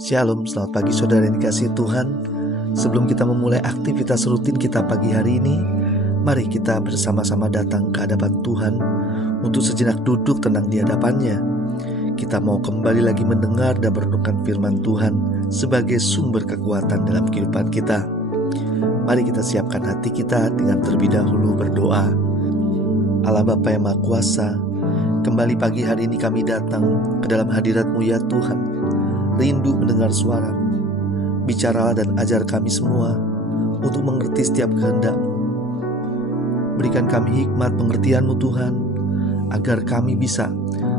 Shalom, selamat pagi saudara yang dikasihi Tuhan. Sebelum kita memulai aktivitas rutin kita pagi hari ini, mari kita bersama-sama datang ke hadapan Tuhan untuk sejenak duduk tenang di hadapannya. Kita mau kembali lagi mendengar dan merenungkan firman Tuhan sebagai sumber kekuatan dalam kehidupan kita. Mari kita siapkan hati kita dengan terlebih dahulu berdoa. Allah Bapa yang Maha Kuasa, kembali pagi hari ini kami datang ke dalam hadirat-Mu ya Tuhan, rindu mendengar suara-Mu. Bicaralah dan ajar kami semua untuk mengerti setiap kehendak-Mu. Berikan kami hikmat pengertian-Mu Tuhan, agar kami bisa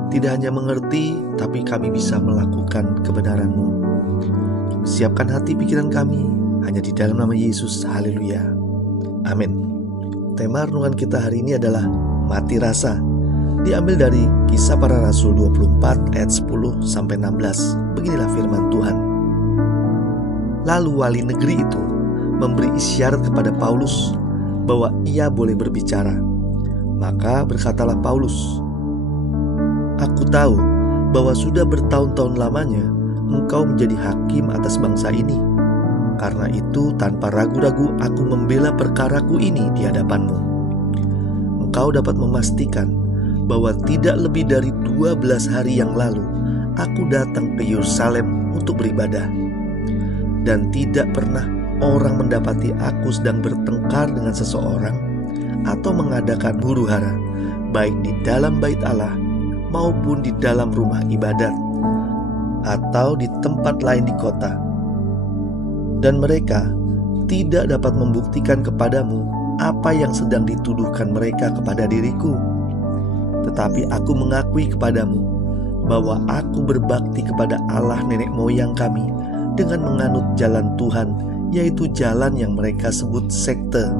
tidak hanya mengerti, tapi kami bisa melakukan kebenaran-Mu. Siapkan hati pikiran kami, hanya di dalam nama Yesus, haleluya, amin. Tema renungan kita hari ini adalah mati rasa. Diambil dari Kisah Para Rasul 24 ayat 10-16. Beginilah firman Tuhan. Lalu wali negeri itu memberi isyarat kepada Paulus bahwa ia boleh berbicara. Maka berkatalah Paulus, "Aku tahu bahwa sudah bertahun-tahun lamanya engkau menjadi hakim atas bangsa ini. Karena itu tanpa ragu-ragu aku membela perkaraku ini di hadapanmu. Engkau dapat memastikan bahwa tidak lebih dari 12 hari yang lalu aku datang ke Yerusalem untuk beribadah. Dan tidak pernah orang mendapati aku sedang bertengkar dengan seseorang atau mengadakan huru-hara, baik di dalam bait Allah maupun di dalam rumah ibadat atau di tempat lain di kota. Dan mereka tidak dapat membuktikan kepadamu apa yang sedang dituduhkan mereka kepada diriku. Tetapi aku mengakui kepadamu bahwa aku berbakti kepada Allah nenek moyang kami dengan menganut jalan Tuhan, yaitu jalan yang mereka sebut sekte.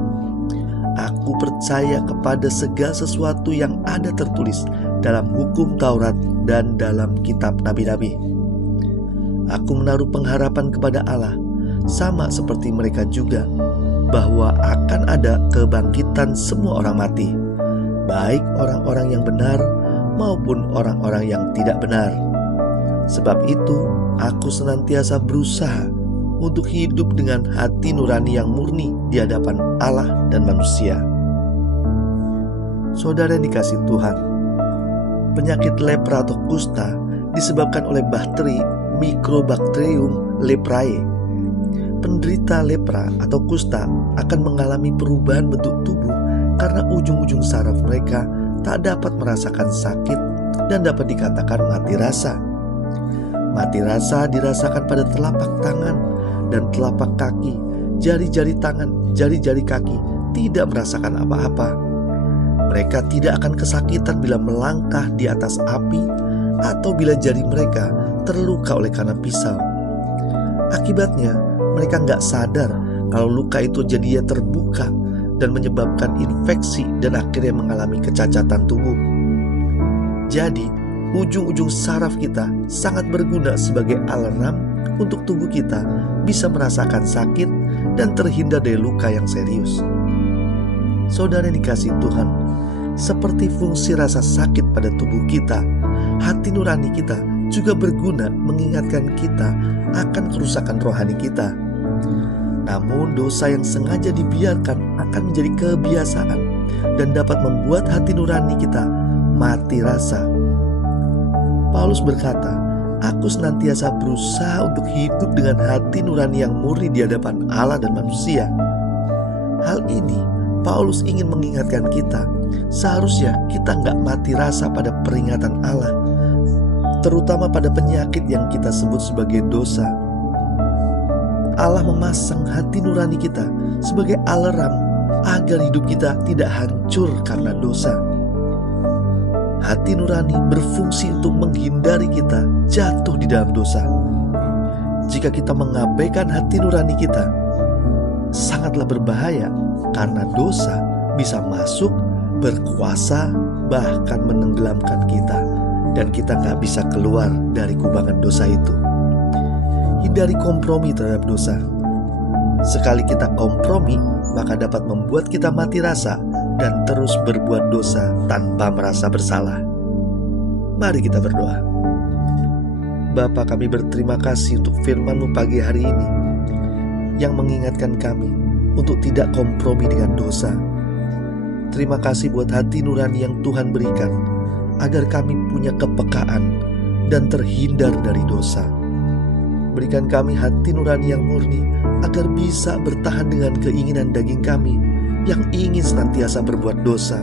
Aku percaya kepada segala sesuatu yang ada tertulis dalam hukum Taurat dan dalam kitab nabi-nabi. Aku menaruh pengharapan kepada Allah, sama seperti mereka juga, bahwa akan ada kebangkitan semua orang mati, baik orang-orang yang benar maupun orang-orang yang tidak benar. Sebab itu aku senantiasa berusaha untuk hidup dengan hati nurani yang murni di hadapan Allah dan manusia." Saudara yang dikasihi Tuhan, penyakit lepra atau kusta disebabkan oleh bakteri Mycobacterium leprae. Penderita lepra atau kusta akan mengalami perubahan bentuk tubuh karena ujung-ujung saraf mereka tak dapat merasakan sakit dan dapat dikatakan mati rasa. Mati rasa dirasakan pada telapak tangan dan telapak kaki. Jari-jari tangan, jari-jari kaki tidak merasakan apa-apa. Mereka tidak akan kesakitan bila melangkah di atas api atau bila jari mereka terluka oleh karena pisau. Akibatnya mereka nggak sadar kalau luka itu jadinya terbuka dan menyebabkan infeksi dan akhirnya mengalami kecacatan tubuh. Jadi, ujung-ujung saraf kita sangat berguna sebagai alarm untuk tubuh kita bisa merasakan sakit dan terhindar dari luka yang serius. Saudara yang dikasihi Tuhan, seperti fungsi rasa sakit pada tubuh kita, hati nurani kita juga berguna mengingatkan kita akan kerusakan rohani kita. Namun dosa yang sengaja dibiarkan akan menjadi kebiasaan dan dapat membuat hati nurani kita mati rasa. Paulus berkata, "Aku senantiasa berusaha untuk hidup dengan hati nurani yang murni di hadapan Allah dan manusia." Hal ini Paulus ingin mengingatkan kita, seharusnya kita nggak mati rasa pada peringatan Allah, terutama pada penyakit yang kita sebut sebagai dosa. Allah memasang hati nurani kita sebagai alarm agar hidup kita tidak hancur karena dosa. Hati nurani berfungsi untuk menghindari kita jatuh di dalam dosa. Jika kita mengabaikan hati nurani kita, sangatlah berbahaya karena dosa bisa masuk, berkuasa, bahkan menenggelamkan kita, dan kita gak bisa keluar dari kubangan dosa itu. Hindari kompromi terhadap dosa. Sekali kita kompromi, maka dapat membuat kita mati rasa dan terus berbuat dosa tanpa merasa bersalah. Mari kita berdoa. Bapa, kami berterima kasih untuk firman-Mu pagi hari ini yang mengingatkan kami untuk tidak kompromi dengan dosa. Terima kasih buat hati nurani yang Tuhan berikan agar kami punya kepekaan dan terhindar dari dosa. Berikan kami hati nurani yang murni agar bisa bertahan dengan keinginan daging kami yang ingin senantiasa berbuat dosa.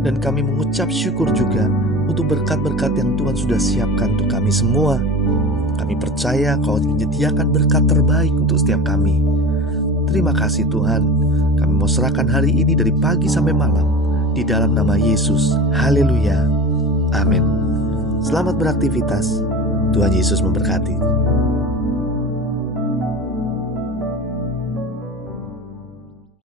Dan kami mengucap syukur juga untuk berkat-berkat yang Tuhan sudah siapkan untuk kami semua. Kami percaya Kau menyediakan berkat terbaik untuk setiap kami. Terima kasih Tuhan. Kami mau serahkan hari ini dari pagi sampai malam di dalam nama Yesus. Haleluya. Amin. Selamat beraktivitas. Tuhan Yesus memberkati.